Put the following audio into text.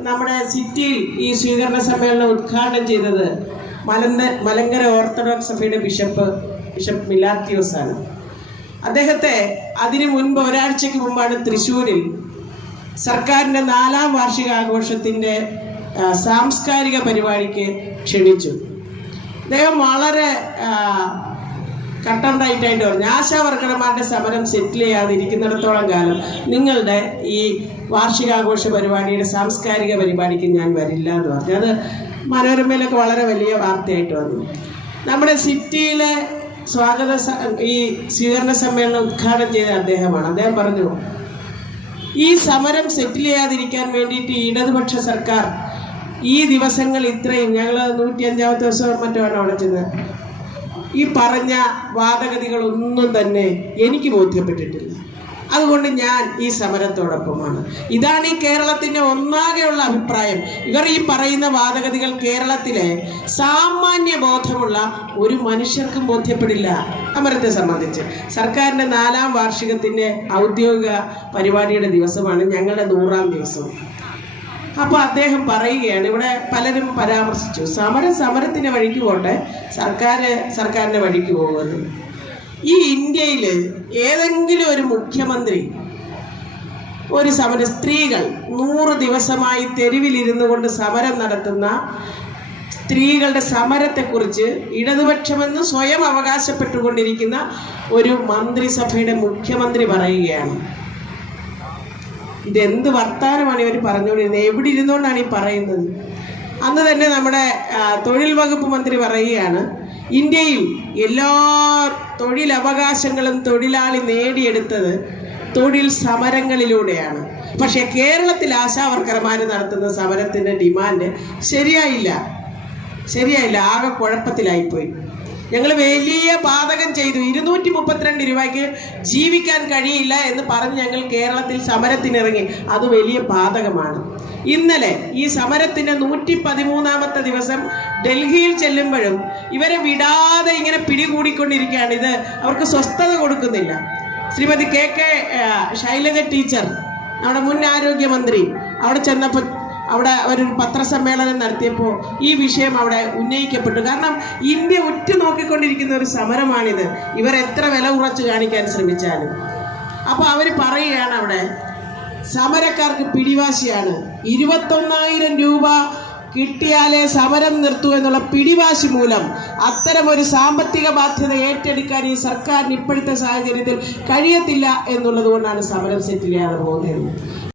നമ്മുടെ സിറ്റിയിൽ ഈ സ്വീകരണ സമ്മേളനം ഉദ്ഘാടനം ചെയ്തത് മലന്ത മലങ്കര ഓർത്തഡോക്സ് സഭയുടെ ബിഷപ്പ് ബിഷപ്പ് മിലാത്തിയോസ് അദ്ദേഹത്തെ അതിനു മുൻപ് ഒരാഴ്ചയ്ക്ക് മുമ്പാണ് തൃശ്ശൂരിൽ സർക്കാരിന്റെ നാലാം വാർഷികാഘോഷത്തിന്റെ സാംസ്കാരിക പരിപാടിക്ക് ക്ഷണിച്ചു. അദ്ദേഹം വളരെ കട്ടൻ റൈറ്റ് ആയിട്ട് പറഞ്ഞു ആശാവർക്കർമാരുടെ സമരം സെറ്റിൽ ചെയ്യാതിരിക്കുന്നിടത്തോളം കാലം നിങ്ങളുടെ ഈ വാർഷികാഘോഷ പരിപാടിയുടെ സാംസ്കാരിക പരിപാടിക്ക് ഞാൻ വരില്ല എന്ന് പറഞ്ഞു. അത് മനോരമയിലൊക്കെ വളരെ വലിയ വാർത്തയായിട്ട് വന്നു. നമ്മുടെ സിറ്റിയിലെ സ്വാഗത ഈ സ്വീകരണ സമ്മേളനം ഉദ്ഘാടനം ചെയ്ത അദ്ദേഹമാണ്. അദ്ദേഹം പറഞ്ഞു ഈ സമരം സെറ്റിൽ ചെയ്യാതിരിക്കാൻ വേണ്ടിയിട്ട് ഇടതുപക്ഷ സർക്കാർ ഈ ദിവസങ്ങൾ ഇത്രയും ഞങ്ങൾ നൂറ്റിയഞ്ചാമത്തെ ദിവസം മറ്റോ അവിടെ ചെന്ന് ഈ പറഞ്ഞ വാദഗതികളൊന്നും തന്നെ എനിക്ക് ബോധ്യപ്പെട്ടിട്ടില്ല. അതുകൊണ്ട് ഞാൻ ഈ സമരത്തോടൊപ്പമാണ്. ഇതാണ് ഈ കേരളത്തിന്റെ ഒന്നാകെയുള്ള അഭിപ്രായം. ഇവർ ഈ പറയുന്ന വാദഗതികൾ കേരളത്തിലെ സാമാന്യ ബോധമുള്ള ഒരു മനുഷ്യർക്കും ബോധ്യപ്പെടില്ല. സമരത്തെ സംബന്ധിച്ച്. സർക്കാരിന്റെ നാലാം വാർഷികത്തിന്റെ ഔദ്യോഗിക പരിപാടിയുടെ ദിവസമാണ് ഞങ്ങളുടെ നൂറാം ദിവസം. അപ്പോൾ അദ്ദേഹം പറയുകയാണ് ഇവിടെ പലരും പരാമർശിച്ചു സമരം സമരത്തിന്റെ വഴിക്ക് പോട്ടെ സർക്കാർ സർക്കാരിന്റെ വഴിക്ക് പോകുന്നത് ഈ ഇന്ത്യയിൽ ഏതെങ്കിലും ഒരു മുഖ്യമന്ത്രി ഒരു സമര സ്ത്രീകൾ നൂറ് ദിവസമായി തെരുവിലിരുന്നു കൊണ്ട് സമരം നടത്തുന്ന സ്ത്രീകളുടെ സമരത്തെക്കുറിച്ച് ഇടതുപക്ഷമെന്ന് സ്വയം അവകാശപ്പെട്ടുകൊണ്ടിരിക്കുന്ന ഒരു മന്ത്രിസഭയുടെ മുഖ്യമന്ത്രി പറയുകയാണ്. ഇതെന്ത് വർത്താനമാണ് ഇവർ പറഞ്ഞുകൊണ്ടിരുന്നത്? എവിടെ ഇരുന്നുകൊണ്ടാണ് ഈ പറയുന്നത്? അന്ന് തന്നെ നമ്മുടെ തൊഴിൽ വകുപ്പ് മന്ത്രി പറയുകയാണ് ഇന്ത്യയിൽ എല്ലാ തൊഴിലവകാശങ്ങളും തൊഴിലാളി നേടിയെടുത്തത് തൊഴിൽ സമരങ്ങളിലൂടെയാണ്. പക്ഷേ കേരളത്തിൽ ആശാവർക്കർമാർ നടത്തുന്ന സമരത്തിന്റെ ഡിമാൻഡ് ശരിയായില്ല. ശരിയായില്ല. ആകെ കുഴപ്പത്തിലായിപ്പോയി. ഞങ്ങൾ വലിയ പാതകം ചെയ്തു. ഇരുന്നൂറ്റി മുപ്പത്തിരണ്ട് രൂപയ്ക്ക് ജീവിക്കാൻ കഴിയില്ല എന്ന് പറഞ്ഞ് ഞങ്ങൾ കേരളത്തിൽ സമരത്തിനിറങ്ങി. അത് വലിയ പാതകമാണ്. ഇന്നലെ ഈ സമരത്തിന്റെ നൂറ്റി പതിമൂന്നാമത്തെ ദിവസം ഡൽഹിയിൽ ചെല്ലുമ്പോഴും ഇവരെ വിടാതെ ഇങ്ങനെ പിടികൂടിക്കൊണ്ടിരിക്കുകയാണ്. ഇത് അവർക്ക് സ്വസ്ഥത കൊടുക്കുന്നില്ല. Shrimati K K Shailaja teacher നമ്മുടെ മുൻ ആരോഗ്യമന്ത്രി അവിടെ ചെന്നപ്പോൾ അവിടെ അവരൊരു പത്രസമ്മേളനം നടത്തിയപ്പോൾ ഈ വിഷയം അവിടെ ഉന്നയിക്കപ്പെട്ടു. കാരണം ഇന്ത്യ ഉറ്റുനോക്കിക്കൊണ്ടിരിക്കുന്ന ഒരു സമരമാണിത്. ഇവർ എത്ര വില ഉറച്ചു കാണിക്കാൻ ശ്രമിച്ചാലും. അപ്പോൾ അവർ പറയുകയാണ് അവിടെ സമരക്കാർക്ക് പിടിവാശിയാണ്. ഇരുപത്തൊന്നായിരം രൂപ കിട്ടിയാലേ സമരം നിർത്തൂ എന്നുള്ള പിടിവാശി മൂലം അത്തരം ഒരു സാമ്പത്തിക ബാധ്യത ഏറ്റെടുക്കാൻ ഈ സർക്കാരിന് ഇപ്പോഴത്തെ സാഹചര്യത്തിൽ കഴിയത്തില്ല എന്നുള്ളത് കൊണ്ടാണ് സമരം സെറ്റിൽ ചെയ്യാതെ പോകുന്നത്.